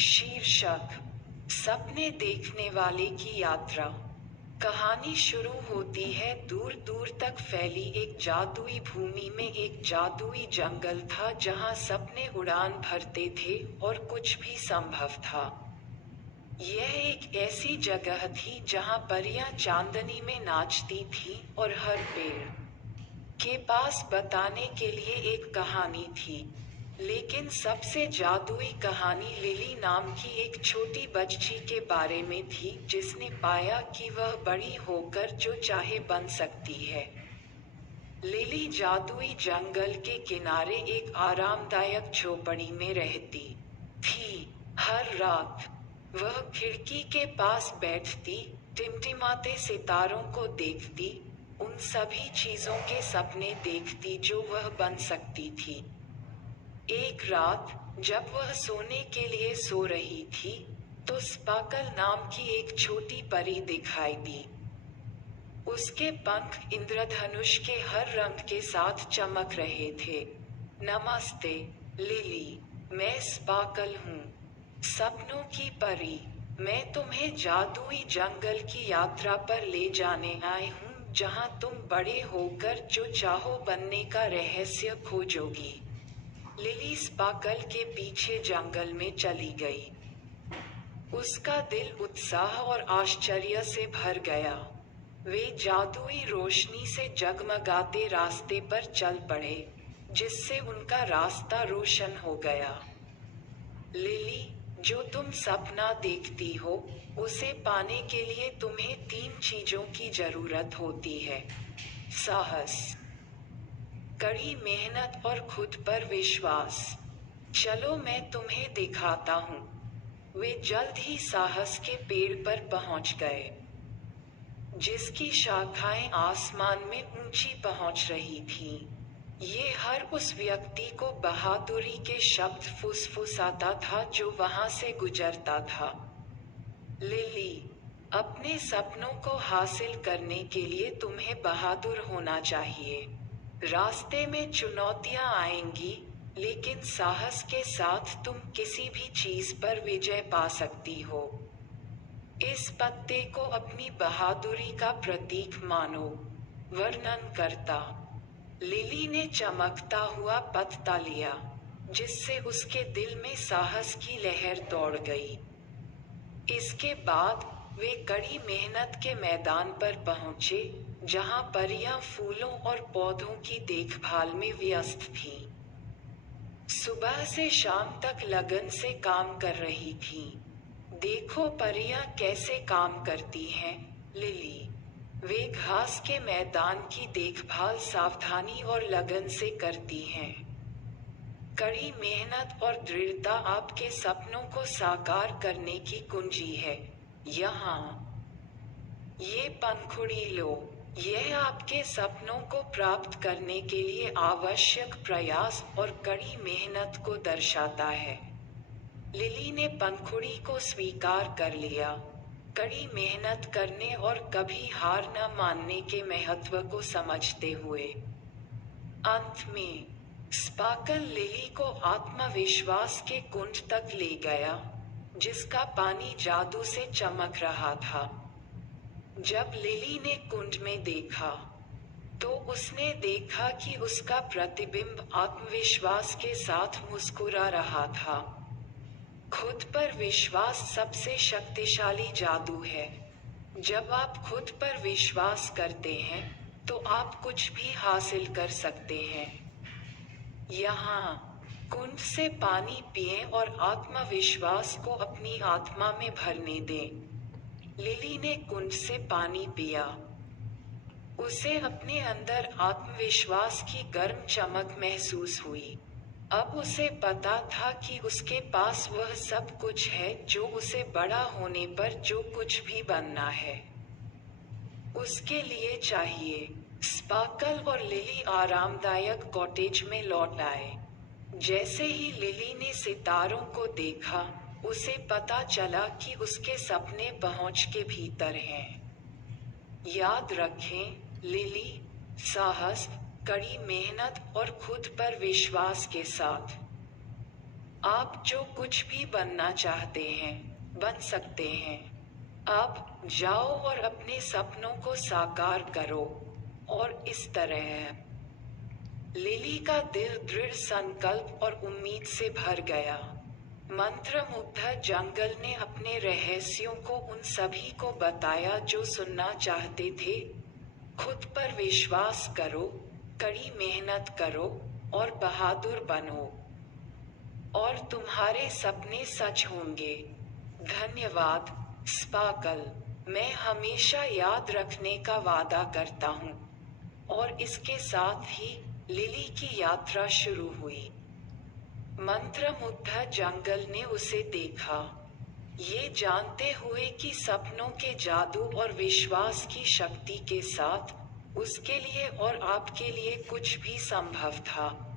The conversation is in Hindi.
शीर्षक: सपने देखने वाले की यात्रा। कहानी शुरू होती है दूर दूर तक फैली एक जादुई भूमि में। एक जादुई जंगल था जहां सपने उड़ान भरते थे और कुछ भी संभव था। यह एक ऐसी जगह थी जहां परियां चांदनी में नाचती थीं और हर पेड़ के पास बताने के लिए एक कहानी थी। लेकिन सबसे जादुई कहानी लिली नाम की एक छोटी बच्ची के बारे में थी जिसने पाया कि वह बड़ी होकर जो चाहे बन सकती है। लिली जादुई जंगल के किनारे एक आरामदायक झोपड़ी में रहती थी। हर रात वह खिड़की के पास बैठती, टिमटिमाते सितारों को देखती, उन सभी चीजों के सपने देखती जो वह बन सकती थी। एक रात जब वह सोने के लिए सो रही थी, तो स्पार्कल नाम की एक छोटी परी दिखाई दी। उसके पंख इंद्रधनुष के हर रंग के साथ चमक रहे थे। नमस्ते लिली, मैं स्पार्कल हूँ, सपनों की परी। मैं तुम्हें जादुई जंगल की यात्रा पर ले जाने आई हूँ जहाँ तुम बड़े होकर जो चाहो बनने का रहस्य खोजोगी। लिली स्पार्कल के पीछे जंगल में चली गई। उसका दिल उत्साह और आश्चर्य से भर गया। वे जादुई रोशनी से जगमगाते रास्ते पर चल पड़े, जिससे उनका रास्ता रोशन हो गया। लिली, जो तुम सपना देखती हो, उसे पाने के लिए तुम्हें 3 चीजों की जरूरत होती है: साहस, कड़ी मेहनत और खुद पर विश्वास। चलो मैं तुम्हें दिखाता हूँ। वे जल्द ही साहस के पेड़ पर पहुंच गए, जिसकी शाखाएं आसमान में ऊंची पहुंच रही थीं। ये हर उस व्यक्ति को बहादुरी के शब्द फुसफुसाता था जो वहां से गुजरता था। लिली, अपने सपनों को हासिल करने के लिए तुम्हें बहादुर होना चाहिए। रास्ते में चुनौतियां आएंगी, लेकिन साहस के साथ तुम किसी भी चीज पर विजय पा सकती हो। इस पत्ते को अपनी बहादुरी का प्रतीक मानो। वर्णन करता। लिली ने चमकता हुआ पत्ता लिया, जिससे उसके दिल में साहस की लहर दौड़ गई। इसके बाद वे कड़ी मेहनत के मैदान पर पहुंचे, जहां परियां फूलों और पौधों की देखभाल में व्यस्त थीं। सुबह से शाम तक लगन से काम कर रही थीं। देखो परियां कैसे काम करती हैं, लिली। वे घास के मैदान की देखभाल सावधानी और लगन से करती हैं। कड़ी मेहनत और दृढ़ता आपके सपनों को साकार करने की कुंजी है। यहाँ ये पंखुड़ी लो। यह आपके सपनों को प्राप्त करने के लिए आवश्यक प्रयास और कड़ी मेहनत को दर्शाता है। लिली ने पंखुड़ी को स्वीकार कर लिया, कड़ी मेहनत करने और कभी हार न मानने के महत्व को समझते हुए। अंत में स्पार्कल लिली को आत्मविश्वास के कुंड तक ले गया, जिसका पानी जादू से चमक रहा था। जब लिली ने कुंड में देखा, तो उसने देखा कि उसका प्रतिबिंब आत्मविश्वास के साथ मुस्कुरा रहा था। खुद पर विश्वास सबसे शक्तिशाली जादू है। जब आप खुद पर विश्वास करते हैं, तो आप कुछ भी हासिल कर सकते हैं। यहाँ कुंड से पानी पिएं और आत्मविश्वास को अपनी आत्मा में भरने दें। लिली ने कुंड से पानी पिया। उसे अपने अंदर आत्मविश्वास की गर्म चमक महसूस हुई। अब उसे पता था कि उसके पास वह सब कुछ है जो उसे बड़ा होने पर जो कुछ भी बनना है, उसके लिए चाहिए। स्पार्कल और लिली आरामदायक कॉटेज में लौट आए। जैसे ही लिली ने सितारों को देखा, उसे पता चला कि उसके सपने पहुंच के भीतर हैं। याद रखें, लिली, साहस, कड़ी मेहनत और खुद पर विश्वास के साथ आप जो कुछ भी बनना चाहते हैं, बन सकते हैं। अब जाओ और अपने सपनों को साकार करो। और इस तरह लिली का दिल दृढ़ संकल्प और उम्मीद से भर गया। मंत्रमुग्ध जंगल ने अपने रहस्यों को उन सभी को बताया जो सुनना चाहते थे। खुद पर विश्वास करो, कड़ी मेहनत करो, और बहादुर बनो। और तुम्हारे सपने सच होंगे। धन्यवाद, स्पार्कल। मैं हमेशा याद रखने का वादा करता हूँ। और इसके साथ ही लिली की यात्रा शुरू हुई। मंत्रमुग्ध जंगल ने उसे देखा, ये जानते हुए कि सपनों के जादू और विश्वास की शक्ति के साथ उसके लिए और आपके लिए कुछ भी संभव था।